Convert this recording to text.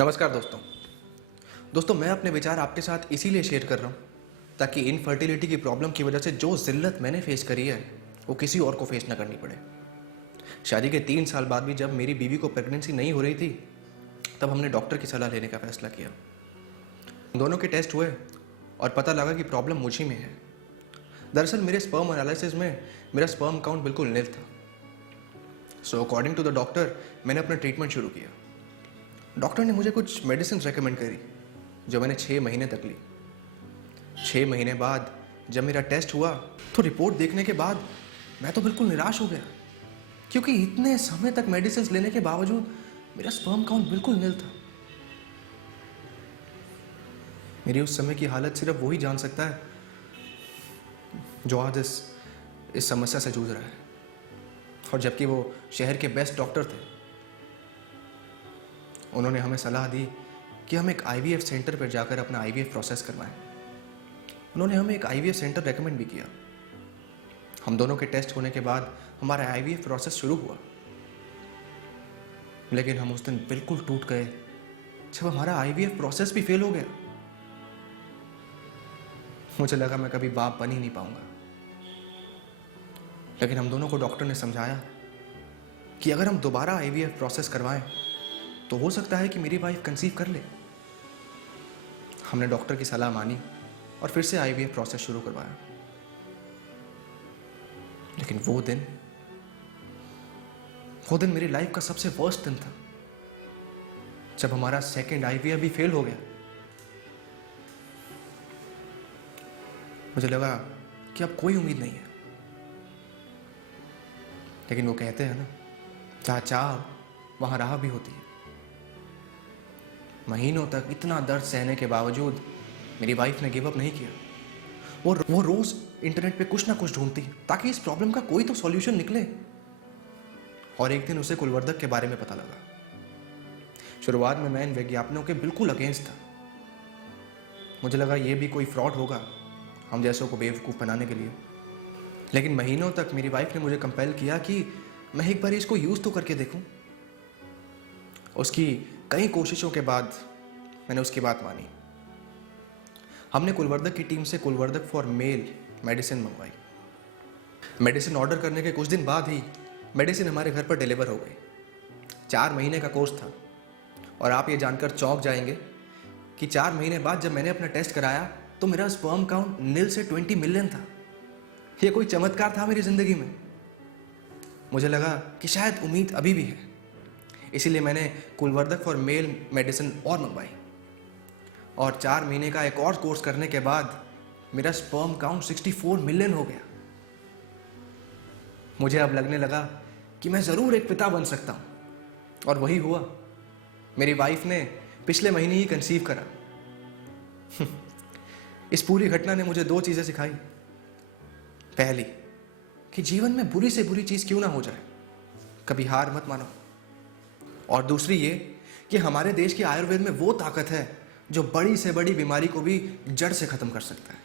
नमस्कार दोस्तों मैं अपने विचार आपके साथ इसीलिए शेयर कर रहा हूँ ताकि इनफर्टिलिटी की प्रॉब्लम की वजह से जो ज़िल्लत मैंने फेस करी है वो किसी और को फेस ना करनी पड़े। शादी के 3 साल बाद भी जब मेरी बीवी को प्रेगनेंसी नहीं हो रही थी तब हमने डॉक्टर की सलाह लेने का फैसला किया। दोनों के टेस्ट हुए और पता लगा कि प्रॉब्लम मुझी में है। दरअसल मेरे स्पर्म एनालिसिस में मेरा स्पर्म काउंट बिल्कुल नील था। So according to the doctor मैंने अपना ट्रीटमेंट शुरू किया। डॉक्टर ने मुझे कुछ मेडिसिन रेकमेंड करी जो मैंने 6 महीने तक ली। 6 महीने बाद जब मेरा टेस्ट हुआ तो रिपोर्ट देखने के बाद मैं तो बिल्कुल निराश हो गया, क्योंकि इतने समय तक मेडिसिन लेने के बावजूद मेरा स्पर्म काउंट बिल्कुल नील था। मेरी उस समय की हालत सिर्फ वही जान सकता है जो आज इस समस्या से जूझ रहा है, और जबकि वो शहर के बेस्ट डॉक्टर थे। उन्होंने हमें सलाह दी कि हम एक आईवीएफ सेंटर पर जाकर अपना आईवीएफ प्रोसेस करवाएं। उन्होंने हमें एक आईवीएफ सेंटर रेकमेंड भी किया। हम दोनों के टेस्ट होने के बाद हमारा आईवीएफ प्रोसेस शुरू हुआ, लेकिन हम उस दिन बिल्कुल टूट गए जब हमारा आईवीएफ प्रोसेस भी फेल हो गया। मुझे लगा मैं कभी बाप बन ही नहीं पाऊंगा, लेकिन हम दोनों को डॉक्टर ने समझाया कि अगर हम दोबारा आईवीएफ प्रोसेस करवाएं तो हो सकता है कि मेरी वाइफ कंसीव कर ले। हमने डॉक्टर की सलाह मानी और फिर से आईवीएफ प्रोसेस शुरू करवाया। लेकिन वो दिन मेरी लाइफ का सबसे वर्स्ट दिन था, जब हमारा सेकंड आईवीएफ भी फेल हो गया। मुझे लगा कि अब कोई उम्मीद नहीं है, लेकिन वो कहते हैं ना, जहाँ चाह वहाँ राह भी होती है। महीनों तक इतना दर्द सहने के बावजूद मेरी वाइफ ने गिव अप नहीं किया। वो रोज इंटरनेट पे कुछ ना कुछ ढूंढती ताकि इस प्रॉब्लम का कोई तो सॉल्यूशन निकले। और एक दिन उसे कुलवर्धक के बारे में पता लगा। शुरुआत में मैं इन विज्ञापनों के बिल्कुल अगेंस्ट था। मुझे लगा ये भी कोई फ्रॉड होगा हम जैसों को बेवकूफ़ बनाने के लिए। लेकिन महीनों तक मेरी वाइफ ने मुझे कंपेल किया कि मैं एक बार इसको यूज़ तो करके देखूं। उसकी कई कोशिशों के बाद मैंने उसकी बात मानी। हमने कुलवर्धक की टीम से कुलवर्धक फॉर मेल मेडिसिन मंगवाई। मेडिसिन ऑर्डर करने के कुछ दिन बाद ही मेडिसिन हमारे घर पर डिलीवर हो गई। 4 महीने का कोर्स था, और आप ये जानकर चौंक जाएंगे कि 4 महीने बाद जब मैंने अपना टेस्ट कराया तो मेरा स्पर्म काउंट नील से 20 मिलियन था। ये कोई चमत्कार था मेरी ज़िंदगी में। मुझे लगा कि शायद उम्मीद अभी भी है, इसीलिए मैंने कुलवर्धक फॉर मेल मेडिसिन और मंगवाई। और 4 महीने का एक और कोर्स करने के बाद मेरा स्पर्म काउंट 64 मिलियन हो गया। मुझे अब लगने लगा कि मैं ज़रूर एक पिता बन सकता हूँ, और वही हुआ। मेरी वाइफ ने पिछले महीने ही कंसीव करा। इस पूरी घटना ने मुझे 2 चीज़ें सिखाई। पहली, कि जीवन में बुरी से बुरी चीज़ क्यों ना हो जाए, कभी हार मत मानो। और दूसरी ये कि हमारे देश के आयुर्वेद में वो ताकत है जो बड़ी से बड़ी बीमारी को भी जड़ से ख़त्म कर सकता है।